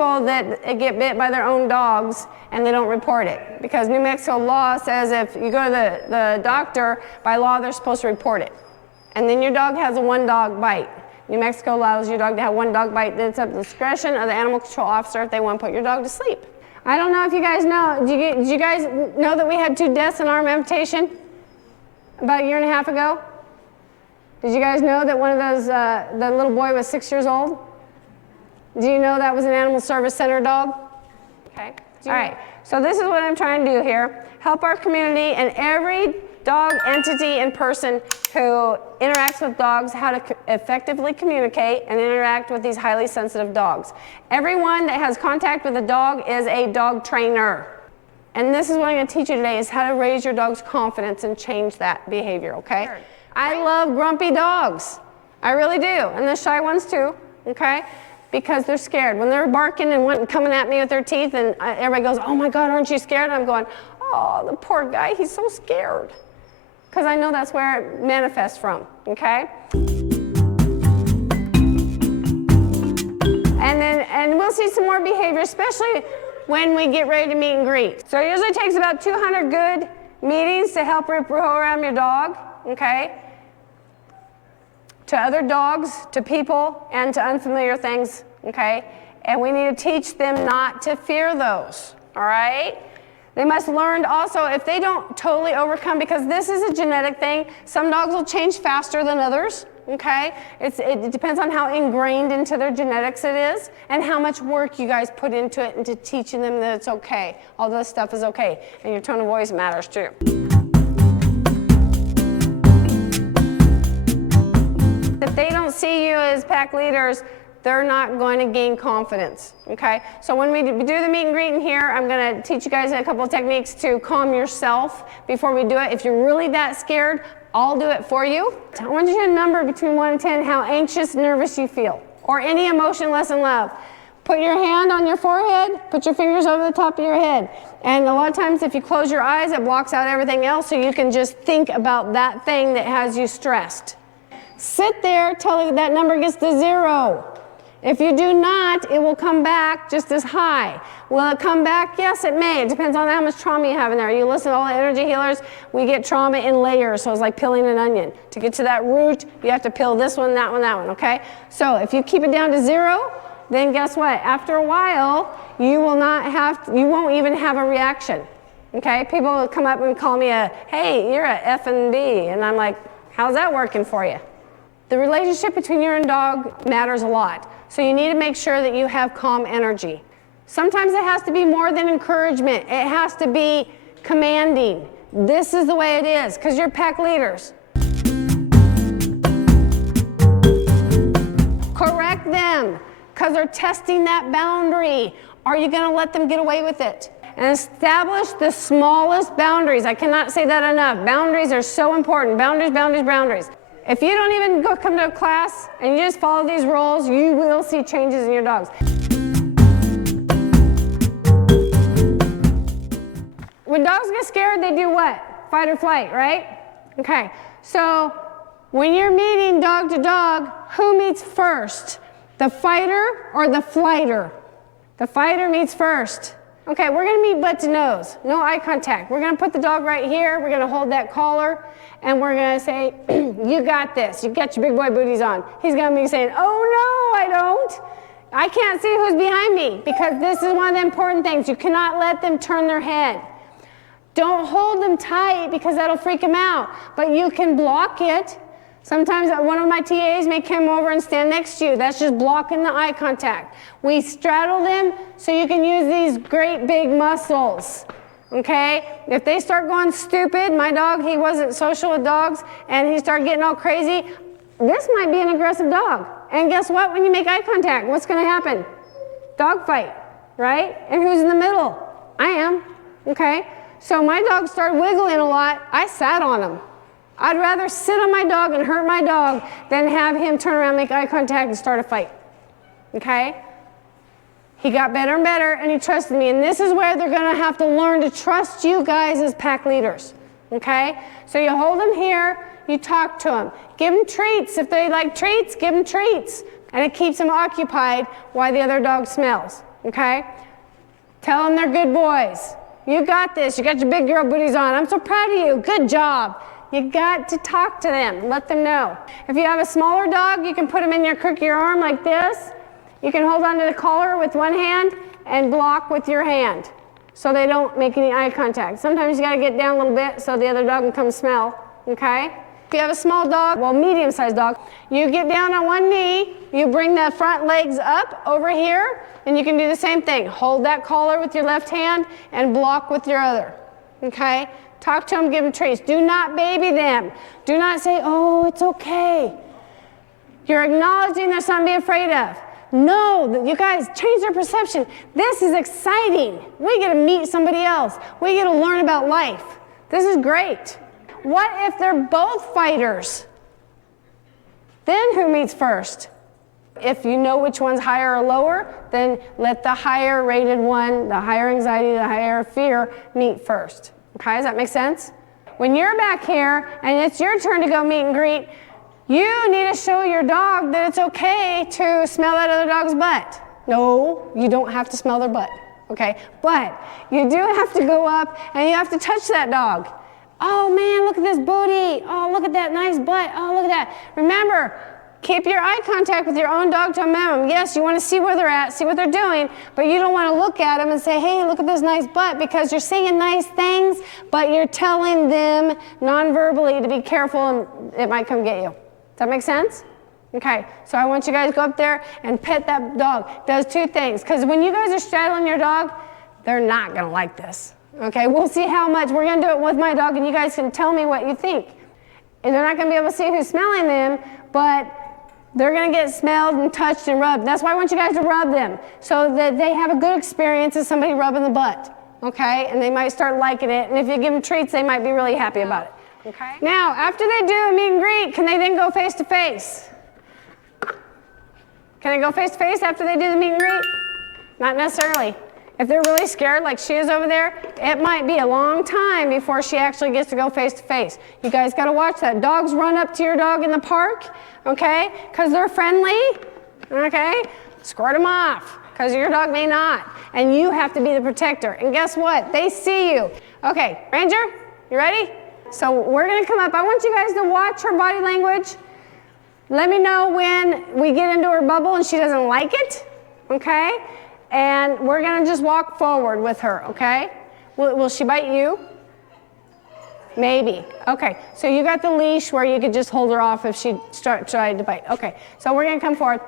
people that get bit by their own dogs and they don't report it, because New Mexico law says if you go to the doctor, by law they're supposed to report it. And then your dog has a 1-dog bite. New Mexico allows your dog to have 1 dog bite. Then it's up to the discretion of the animal control officer if they want to put your dog to sleep. I don't know if you guys know, did you guys know that we had 2 deaths in arm amputation about 1.5 years ago? Did you guys know that one of those, the little boy was 6 years old? Do you know that was an animal service center dog? Okay. All right, so this is what I'm trying to do here. Help our community and every dog entity and person who interacts with dogs how to effectively communicate and interact with these highly sensitive dogs. Everyone that has contact with a dog is a dog trainer. And this is what I'm going to teach you today, is how to raise your dog's confidence and change that behavior, okay? I love grumpy dogs. I really do, and the shy ones too, okay? Because they're scared. When they're barking and coming at me with their teeth and everybody goes, oh my God, aren't you scared? And I'm going, oh, the poor guy, he's so scared. Because I know that's where it manifests from, okay? And we'll see some more behavior, especially when we get ready to meet and greet. So it usually takes about 200 good meetings to help reprogram your dog, okay? To other dogs, to people, and to unfamiliar things, okay? And we need to teach them not to fear those, all right? They must learn also, if they don't totally overcome, because this is a genetic thing, some dogs will change faster than others, okay? It depends on how ingrained into their genetics it is, and how much work you guys put into it into teaching them that it's okay. All this stuff is okay, and your tone of voice matters too. If they don't see you as pack leaders, they're not going to gain confidence, okay? So when we do the meet and greet in here, I'm going to teach you guys a couple of techniques to calm yourself before we do it. If you're really that scared, I'll do it for you. I want you to number between 1 and 10 how anxious, nervous you feel, or any emotion less than love. Put your hand on your forehead, put your fingers over the top of your head. And a lot of times if you close your eyes, it blocks out everything else, so you can just think about that thing that has you stressed. Sit there till that number gets to 0. If you do not, it will come back just as high. Will it come back? Yes, it may. It depends on how much trauma you have in there. You listen to all the energy healers, we get trauma in layers, so it's like peeling an onion. To get to that root, you have to peel this one, that one, that one, okay? So if you keep it down to 0, then guess what? After a while, you won't even have a reaction, okay? People will come up and call me hey, you're a F and B, and I'm like, how's that working for you? The relationship between you and dog matters a lot. So you need to make sure that you have calm energy. Sometimes it has to be more than encouragement. It has to be commanding. This is the way it is, because you're pack leaders. Correct them, because they're testing that boundary. Are you going to let them get away with it? And establish the smallest boundaries. I cannot say that enough. Boundaries are so important. Boundaries, boundaries, boundaries. If you don't even come to a class and you just follow these rules, you will see changes in your dogs. When dogs get scared, they do what? Fight or flight, right? Okay, so when you're meeting dog to dog, who meets first? The fighter or the flighter? The fighter meets first. Okay, we're gonna meet butt to nose, no eye contact. We're gonna put the dog right here, we're gonna hold that collar, and we're going to say, you got this. You got your big boy booties on. He's going to be saying, oh, no, I don't. I can't see who's behind me, because this is one of the important things. You cannot let them turn their head. Don't hold them tight, because that'll freak them out. But you can block it. Sometimes one of my TAs may come over and stand next to you. That's just blocking the eye contact. We straddle them so you can use these great big muscles. Okay, if they start going stupid, my dog, he wasn't social with dogs, and he started getting all crazy, this might be an aggressive dog. And guess what? When you make eye contact, what's going to happen? Dog fight, right? And who's in the middle? I am, okay? So my dog started wiggling a lot. I sat on him. I'd rather sit on my dog and hurt my dog than have him turn around, make eye contact, and start a fight, okay? He got better and better, and he trusted me. And this is where they're going to have to learn to trust you guys as pack leaders, okay? So you hold them here, you talk to them. Give them treats. If they like treats, give them treats. And it keeps them occupied while the other dog smells, okay? Tell them they're good boys. You got this. You got your big girl booties on. I'm so proud of you. Good job. You got to talk to them. Let them know. If you have a smaller dog, you can put them in your crook of your arm like this. You can hold onto the collar with one hand and block with your hand so they don't make any eye contact. Sometimes you got to get down a little bit so the other dog can come smell, okay? If you have a small dog, well, medium-sized dog, you get down on one knee, you bring the front legs up over here, and you can do the same thing. Hold that collar with your left hand and block with your other, okay? Talk to them, give them treats. Do not baby them. Do not say, oh, it's okay. You're acknowledging there's something to be afraid of. No, you guys, change their perception. This is exciting. We get to meet somebody else. We get to learn about life. This is great. What if they're both fighters? Then who meets first? If you know which one's higher or lower, then let the higher rated one, the higher anxiety, the higher fear, meet first. Okay, does that make sense? When you're back here and it's your turn to go meet and greet, you need to show your dog that it's okay to smell that other dog's butt. No, you don't have to smell their butt, okay? But you do have to go up and you have to touch that dog. Oh man, look at this booty. Oh, look at that nice butt. Oh, look at that. Remember, keep your eye contact with your own dog to a minimum. Yes, you want to see where they're at, see what they're doing, but you don't want to look at them and say, hey, look at this nice butt, because you're saying nice things, but you're telling them non-verbally to be careful and it might come get you. Does that make sense? Okay, so I want you guys to go up there and pet that dog. Does two things, because when you guys are straddling your dog, they're not going to like this. Okay, we'll see how much. We're going to do it with my dog, and you guys can tell me what you think. And they're not going to be able to see who's smelling them, but they're going to get smelled and touched and rubbed. That's why I want you guys to rub them so that they have a good experience of somebody rubbing the butt, okay? And they might start liking it, and if you give them treats, they might be really happy about it, okay? Now, after they do a meet and greet, can they then go face-to-face? Can they go face-to-face after they do the meet and greet? Not necessarily. If they're really scared, like she is over there, it might be a long time before she actually gets to go face-to-face. You guys got to watch that. Dogs run up to your dog in the park, okay, because they're friendly, okay? Squirt them off, because your dog may not. And you have to be the protector. And guess what? They see you. Okay, Ranger, you ready? So we're going to come up. I want you guys to watch her body language. Let me know when we get into her bubble and she doesn't like it, okay? And we're going to just walk forward with her, okay? Will she bite you? Maybe. Okay, so you got the leash where you could just hold her off if she tried to bite. Okay, so we're going to come forward.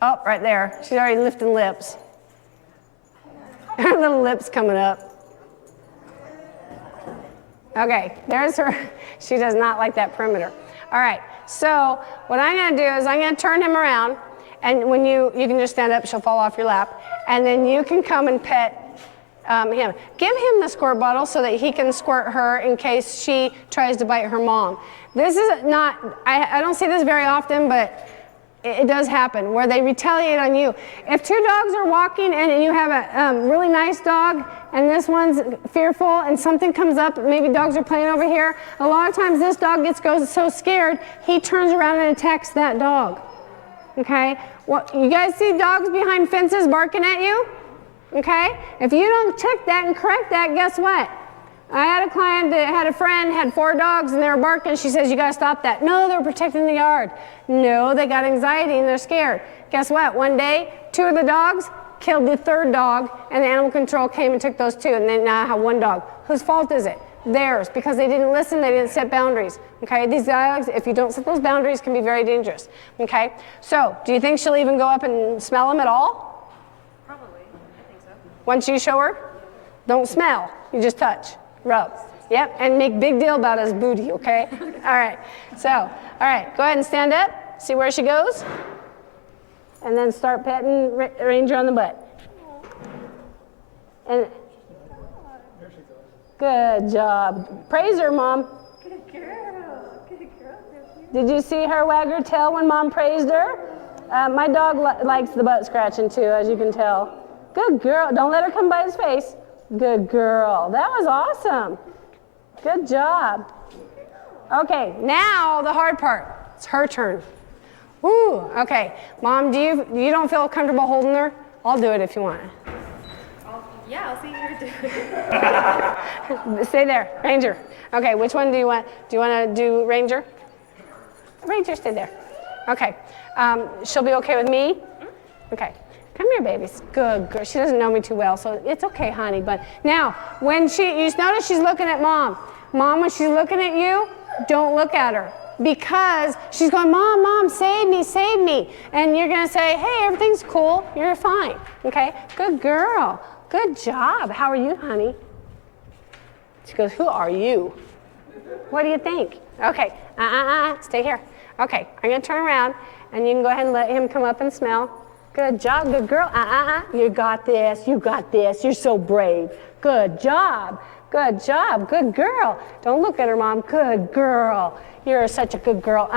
Oh, right there. She's already lifting lips. Her little lips coming up. Okay, there's her. She does not like that perimeter. All right, so what I'm going to do is I'm going to turn him around, and when you can just stand up, she'll fall off your lap, and then you can come and pet him. Give him the squirt bottle so that he can squirt her in case she tries to bite her mom. This is not, I don't see this very often, but it does happen where they retaliate on you. If two dogs are walking and you have a really nice dog and this one's fearful and something comes up, maybe dogs are playing over here, a lot of times this dog goes so scared, he turns around and attacks that dog, okay? Well, you guys see dogs behind fences barking at you, okay? If you don't check that and correct that, guess what? I had a client that had a friend, had 4 dogs, and they were barking. She says, you got to stop that. No, they're protecting the yard. No, they got anxiety and they're scared. Guess what? One day, 2 of the dogs killed the 3rd dog, and the animal control came and took those 2, and they now have 1 dog. Whose fault is it? Theirs, because they didn't listen, they didn't set boundaries. Okay, these dogs, if you don't set those boundaries, can be very dangerous. Okay, so do you think she'll even go up and smell them at all? Probably, I think so. Once you show her, don't smell, you just touch. Rub. Yep, and make big deal about his booty, okay? All right, so, all right, go ahead and stand up, see where she goes, and then start petting Ranger on the butt. And good job. Praise her, Mom. Good girl, good girl. Did you see her wag her tail when Mom praised her? My dog likes the butt scratching too, as you can tell. Good girl, don't let her come by his face. Good girl. That was awesome. Good job. Okay, now the hard part. It's her turn. Woo, okay. Mom, you don't feel comfortable holding her? I'll do it if you want. Yeah, I'll see you do it. Stay there, Ranger. Okay, which one do you want? Do you want to do Ranger? Ranger, stay there. Okay. She'll be okay with me? Okay. Come here, babies. Good girl. She doesn't know me too well, so it's okay, honey. But now, when you notice she's looking at Mom. Mom, when she's looking at you, don't look at her. Because she's going, Mom, Mom, save me, save me. And you're going to say, hey, everything's cool. You're fine. Okay? Good girl. Good job. How are you, honey? She goes, who are you? What do you think? Okay. Stay here. Okay. I'm going to turn around, and you can go ahead and let him come up and smell. Good job. Good girl. You got this. You got this. You're so brave. Good job. Good job. Good girl. Don't look at her, Mom. Good girl. You're such a good girl.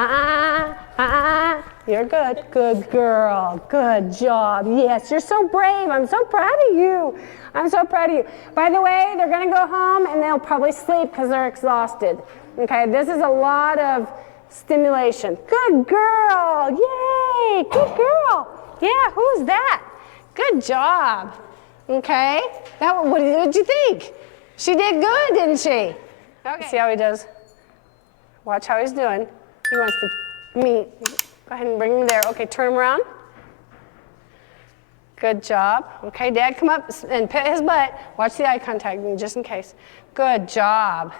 You're good. Good girl. Good job. Yes, you're so brave. I'm so proud of you. I'm so proud of you. By the way, they're going to go home and they'll probably sleep because they're exhausted. Okay, this is a lot of stimulation. Good girl. Yay. Good girl. Yeah, who's that? Good job. Okay. What did you think? She did good, didn't she? Okay. See how he does? Watch how he's doing. He wants to meet. Go ahead and bring him there. Okay, turn him around. Good job. Okay, Dad, come up and pet his butt. Watch the eye contact, just in case. Good job.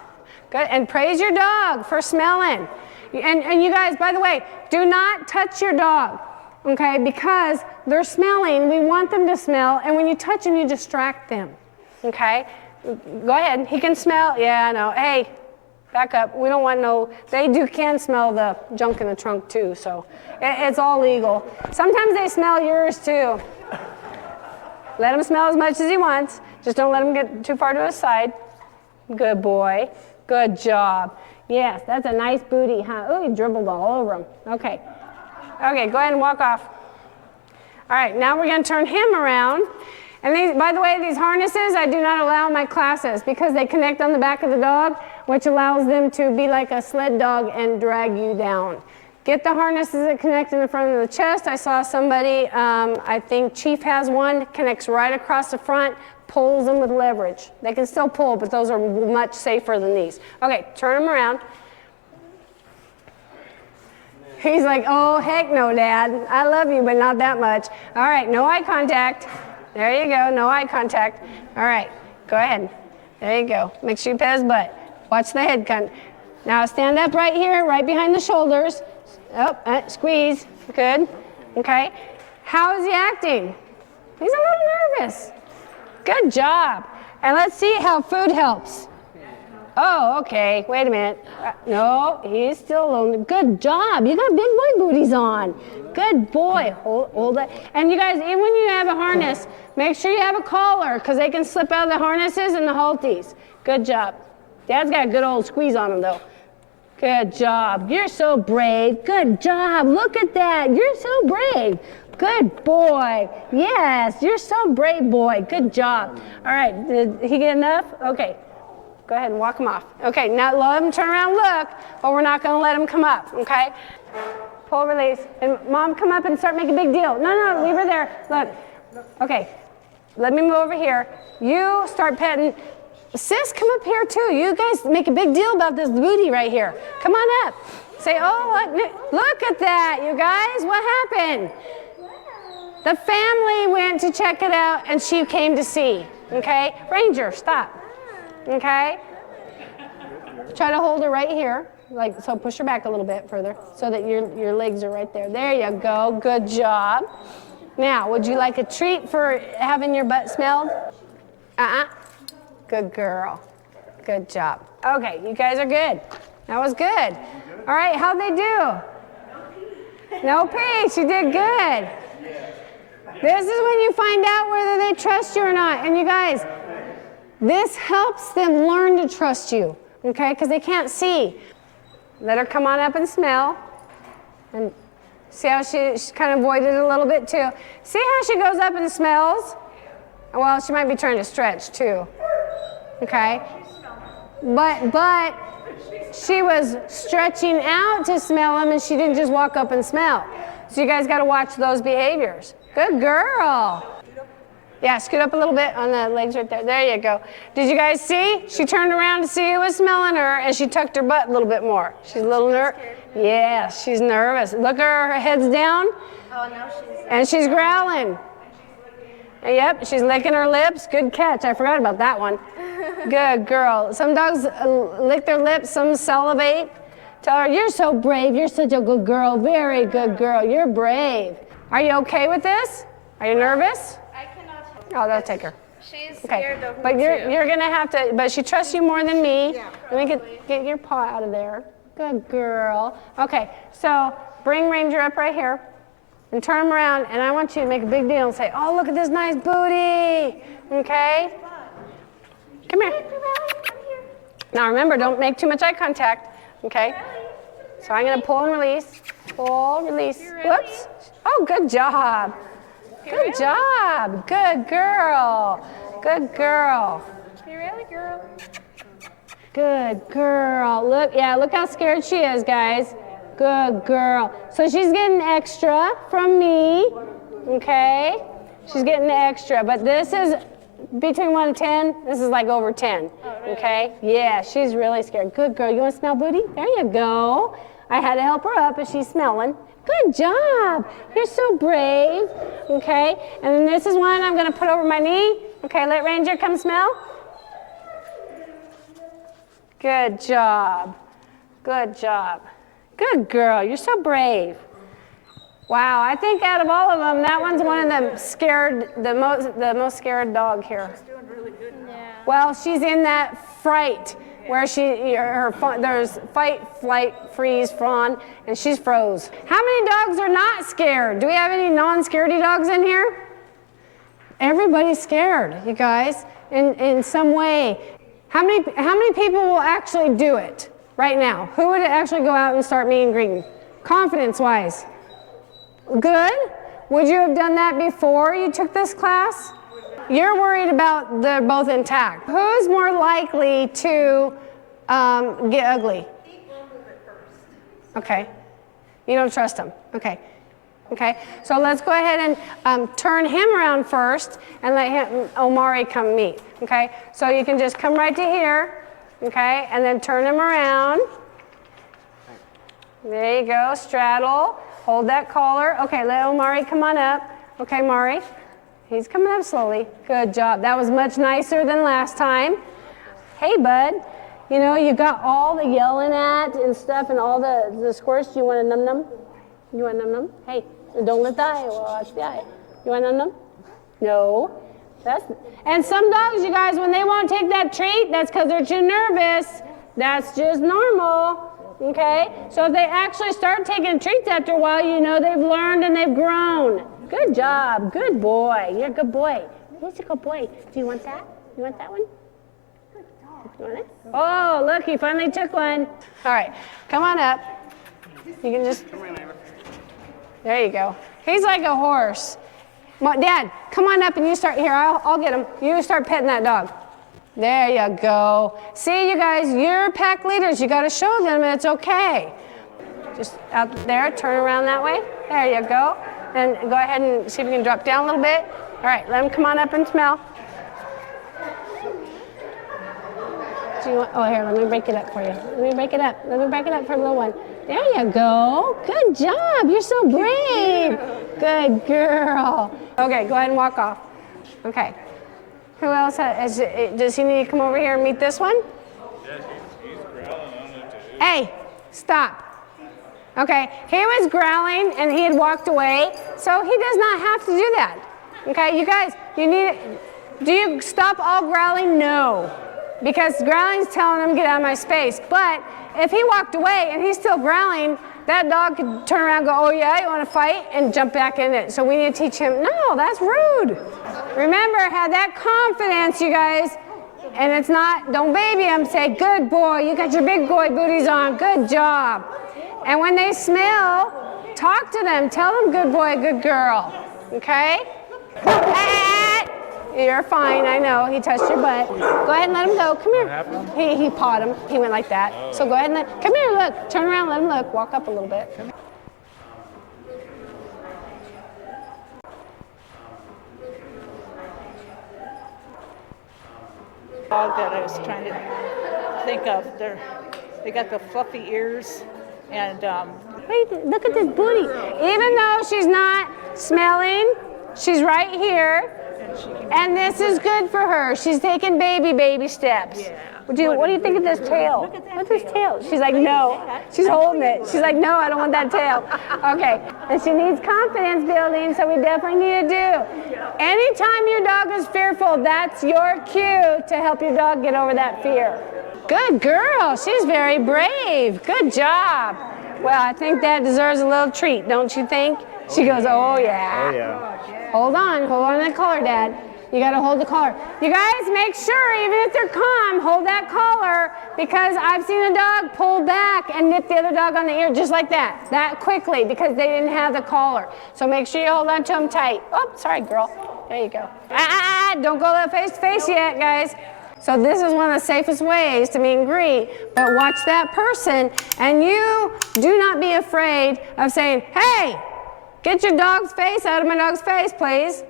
Good. And praise your dog for smelling. And you guys, by the way, do not touch your dog, okay, because they're smelling. We want them to smell, and when you touch them, you distract them, okay? Go ahead. He can smell. Yeah, no. Hey. Back up. We don't want they can smell the junk in the trunk too, so it's all legal. Sometimes they smell yours too. Let him smell as much as he wants. Just don't let him get too far to his side. Good boy. Good job. Yes, that's a nice booty, huh? Oh, he dribbled all over him. Okay. Okay, go ahead and walk off. All right, now we're going to turn him around. And by the way, these harnesses I do not allow in my classes because they connect on the back of the dog, which allows them to be like a sled dog and drag you down. Get the harnesses that connect in the front of the chest. I saw somebody, I think Chief has one, connects right across the front, pulls them with leverage. They can still pull, but those are much safer than these. Okay, turn them around. He's like, oh, heck no, Dad. I love you, but not that much. All right, no eye contact. There you go, no eye contact. All right, go ahead. There you go. Make sure you pet his butt. Watch the head cunt. Now stand up right here, right behind the shoulders. Oh, squeeze. Good. Okay. How is he acting? He's a little nervous. Good job. And let's see how food helps. Oh, okay. Wait a minute. No, he's still alone. Good job. You got big boy booties on. Good boy. Hold it. And you guys, even when you have a harness, make sure you have a collar because they can slip out of the harnesses and the halties. Good job. Dad's got a good old squeeze on him, though. Good job. You're so brave. Good job. Look at that. You're so brave. Good boy. Yes, you're so brave, boy. Good job. All right. Did he get enough? Okay. Go ahead and walk him off. Okay, now let him turn around and look, but we're not going to let him come up, okay? Pull, release. And Mom, come up and start making a big deal. No, leave her there. Look. Okay, let me move over here. You start petting. Sis, come up here too. You guys make a big deal about this booty right here. Come on up. Say, oh, look at that, you guys. What happened? The family went to check it out, and she came to see, okay? Ranger, stop. Okay? Try to hold her right here, like so. Push her back a little bit further so that your legs are right there. There you go. Good job. Now, would you like a treat for having your butt smelled? Good girl. Good job. Okay, you guys are good. That was good. All right, how'd they do? No pee. She did good. This is when you find out whether they trust you or not. And you guys, this helps them learn to trust you, okay? Because they can't see. Let her come on up and smell. And see how she's kind of avoided a little bit too. See how she goes up and smells? Well, she might be trying to stretch too, okay? But she was stretching out to smell them, and she didn't just walk up and smell. So you guys got to watch those behaviors. Good girl. Yeah, scoot up a little bit on the legs right there. There you go. Did you guys see? She turned around to see who was smelling her, and she tucked her butt a little bit more. She's a little nervous. Yeah, she's nervous. Look at her head's down. Oh, now she's... And she's growling. Yep, she's licking her lips. Good catch. I forgot about that one. Good girl. Some dogs lick their lips, some salivate. Tell her, you're so brave. You're such a good girl. Very good girl. You're brave. Are you okay with this? Are you nervous? I cannot help Oh, that'll take her. She's Okay, scared of me but too. you're gonna have to. But she trusts you more than me. Yeah, Let me get your paw out of there. Good girl. Okay, so bring Ranger up right here, and turn him around, and I want you to make a big deal and say, "Oh, look at this nice booty." Okay. Come here. Now remember, don't make too much eye contact. Okay. So I'm gonna pull and release. Pull, release. Whoops. Oh, good job. Good job. Good girl. Good girl. You really, girl? Good girl. Look, yeah, look how scared she is, guys. Good girl. So she's getting extra from me, okay? She's getting extra, but this is between 1 and 10. This is like over 10, okay? Yeah, she's really scared. Good girl. You want to smell booty? There you go. I had to help her up, but she's smelling. Good job. You're so brave, okay? And then this is one I'm going to put over my knee. Okay, let Ranger come smell. Good job. Good job. Good girl. You're so brave. Wow, I think out of all of them, that one's one of the scared, the most scared dog here. She's doing really good now. Yeah. Well, she's in that fright where there's fight, flight, freeze, fawn, and she's froze. How many dogs are not scared? Do we have any non-scaredy dogs in here? Everybody's scared, you guys, in some way. How many people will actually do it right now? Who would actually go out and start meet and greeting? Confidence-wise. Good. Would you have done that before you took this class? You're worried about they're both intact. Who's more likely to get ugly? Okay. You don't trust him. Okay. Okay. So let's go ahead and turn him around first and let Omari come meet. Okay. So you can just come right to here. Okay. And then turn him around. There you go. Straddle. Hold that collar. Okay. Let Omari come on up. Okay, Mari. He's coming up slowly. Good job. That was much nicer than last time. Hey, bud. You know, you got all the yelling at and stuff and all the squirts. Do you want a num-num? You want a num-num? Hey, don't let the eye watch the eye. You want a num-num? No. And some dogs, you guys, when they won't take that treat, that's because they're too nervous. That's just normal. Okay? So if they actually start taking treats after a while, you know they've learned and they've grown. Good job. Good boy. You're a good boy. He's a good boy. Do you want that? You want that one? You want it? Oh, look, he finally took one. All right, come on up. You can just, there you go. He's like a horse. Dad, come on up and you start, here, I'll get him. You start petting that dog. There you go. See, you guys, you're pack leaders. You got to show them it's okay. Just out there, turn around that way. There you go. And go ahead and see if you can drop down a little bit. All right, let him come on up and smell. Oh, here, let me break it up for you. Let me break it up. Let me break it up for a little one. There you go. Good job. You're so brave. Good girl. Okay, go ahead and walk off. Okay. Who else does he need to come over here and meet this one? Yeah, he's growling on it too. Hey, stop. Okay, he was growling and he had walked away, so he does not have to do that. Okay, you guys, do you stop all growling? No, because growling's telling him get out of my space. But if he walked away and he's still growling, that dog could turn around and go, oh yeah, you want to fight? And jump back in it. So we need to teach him, no, that's rude. Remember, have that confidence, you guys. And it's not, don't baby him, say, good boy, you got your big boy booties on, good job. And when they smell, talk to them. Tell them good boy, good girl. Okay? You're fine, I know. He touched your butt. Go ahead and let him go. Come here. He pawed him. He went like that. So go ahead and come here, look. Turn around, let him look. Walk up a little bit. Dog that I was trying to think of. They got the fluffy ears, and Wait, look at this booty. Even though she's not smelling, she's right here. And this is good for her. She's taking baby steps. Yeah. What do you think of this tail? Look at that What's this tail? She's like, no. She's holding it. She's like, no, I don't want that tail. Okay. And she needs confidence building, so we definitely need to do. Anytime your dog is fearful, that's your cue to help your dog get over that fear. Good girl. She's very brave. Good job. Well, I think that deserves a little treat, don't you think? She goes, oh yeah. Oh, yeah. Hold on to the collar, Dad. You gotta hold the collar. You guys make sure, even if they're calm, hold that collar, because I've seen a dog pull back and nip the other dog on the ear just like that quickly, because they didn't have the collar. So make sure you hold on to them tight. Oh, sorry, girl. There you go. Don't go that face to face yet, guys. So this is one of the safest ways to meet and greet, but watch that person, and you do not be afraid of saying, hey, get your dog's face out of my dog's face, please.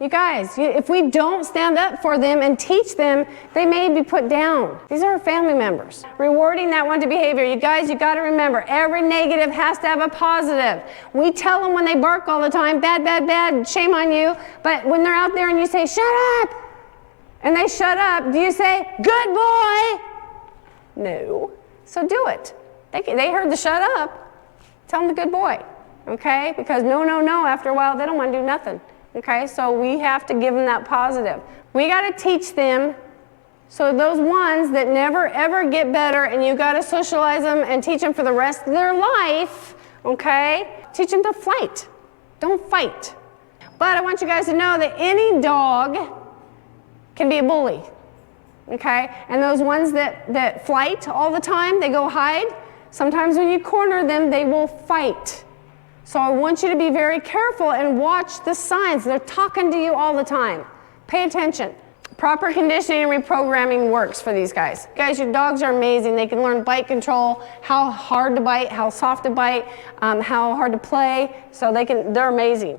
You guys, if we don't stand up for them and teach them, they may be put down. These are our family members. Rewarding that one to behavior. You guys, you got to remember, every negative has to have a positive. We tell them when they bark all the time, bad, bad, bad, shame on you. But when they're out there and you say, shut up, and they shut up, do you say, good boy? No. So do it. They heard the shut up. Tell them the good boy, okay? Because no, after a while, they don't want to do nothing. Okay, so we have to give them that positive. We got to teach them, so those ones that never ever get better, and you got to socialize them and teach them for the rest of their life, okay? Teach them to flight. Don't fight. But I want you guys to know that any dog can be a bully, okay? And those ones that flight all the time, they go hide, sometimes when you corner them, they will fight. So I want you to be very careful and watch the signs. They're talking to you all the time. Pay attention. Proper conditioning and reprogramming works for these guys. Guys, your dogs are amazing. They can learn bite control, how hard to bite, how soft to bite, how hard to play. So they're amazing.